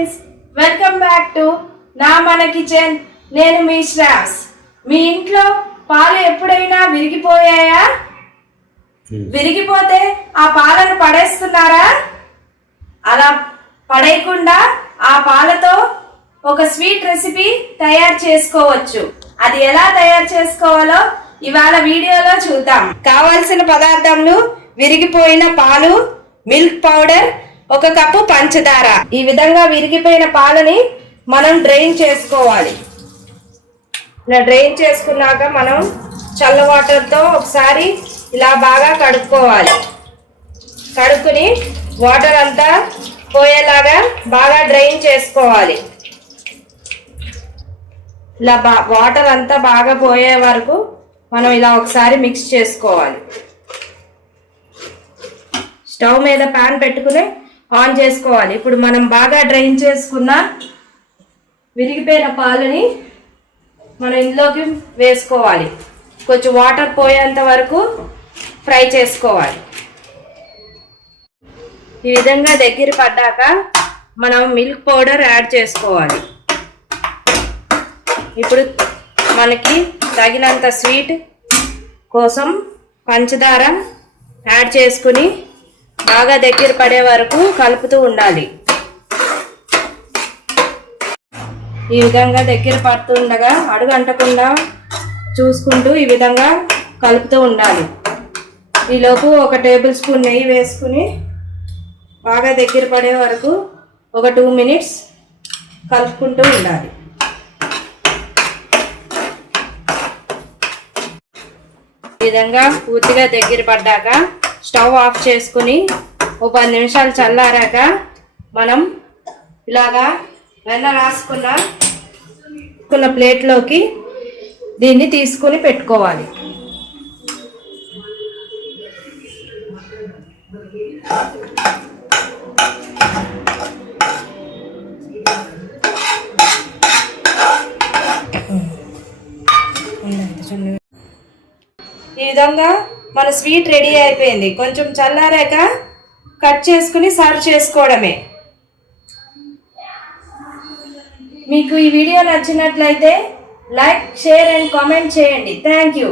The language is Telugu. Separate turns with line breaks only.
ఫ్రెండ్స్ వెల్కమ్ బ్యాక్ టు నా మన కిచెన్ నేను మీ శ్రాస్ మీ ఇంట్లో పాలు ఎప్పుడైనా విరిగిపోయాయా? విరిగిపోతే ఆ పాలను పడేస్తున్నారా? అలా పడేయకుండా ఆ పాలతో ఒక స్వీట్ రెసిపీ తయారు చేసుకోవచ్చు. అది ఎలా తయారు చేసుకోవాలో ఇవాళ వీడియోలో చూద్దాం. కావాల్సిన పదార్థాలు విరిగిపోయిన పాలు మిల్క్ పౌడర్ ఒక కప్పు పంచదార. ఈ విధంగా విరిగిపోయిన పాలని మనం డ్రైన్ చేసుకోవాలి. ఇలా డ్రైన్ చేసుకున్నాక మనం చల్ల వాటర్తో ఒకసారి ఇలా బాగా కడుక్కోవాలి. కడుక్కుని వాటర్ అంతా పోయేలాగా బాగా డ్రైన్ చేసుకోవాలి. ఇలా బా వాటర్ అంతా బాగా పోయే వరకు మనం ఇలా ఒకసారి మిక్స్ చేసుకోవాలి. స్టవ్ మీద పాన్ పెట్టుకుని ఆన్ చేసుకోవాలి. ఇప్పుడు మనం బాగా డ్రైన్ చేసుకున్న విరిగిపోయిన పాలని మనం ఇందులోకి వేసుకోవాలి. కొంచెం వాటర్ పోయేంత వరకు ఫ్రై చేసుకోవాలి. ఈ విధంగా దగ్గర పడ్డాక మనం మిల్క్ పౌడర్ యాడ్ చేసుకోవాలి. ఇప్పుడు మనకి తగినంత స్వీట్ కోసం పంచదార యాడ్ చేసుకుని బాగా దగ్గర పడే వరకు కలుపుతూ ఉండాలి. ఈ విధంగా దగ్గర పడుతుండగా అడుగు అంటకుండా చూసుకుంటూ ఈ విధంగా కలుపుతూ ఉండాలి. ఈలోపు ఒక టేబుల్ స్పూన్ నెయ్యి వేసుకుని బాగా దగ్గర పడే వరకు ఒక టూ మినిట్స్ కలుపుకుంటూ ఉండాలి. ఈ విధంగా పూర్తిగా దగ్గర పడ్డాక స్టవ్ ఆఫ్ చేసుకుని ఓ పది నిమిషాలు చల్లారాక మనం ఇలాగా వెన్న రాసుకున్న కున్న ప్లేట్లోకి దీన్ని తీసుకుని పెట్టుకోవాలి. ఈ విధంగా మన స్వీట్ రెడీ అయిపోయింది. కొంచెం చల్లారాక కట్ చేసుకుని సర్వ్ చేసుకోవడమే. మీకు ఈ వీడియో నచ్చినట్లయితే లైక్ షేర్ అండ్ కామెంట్ చేయండి. Thank you.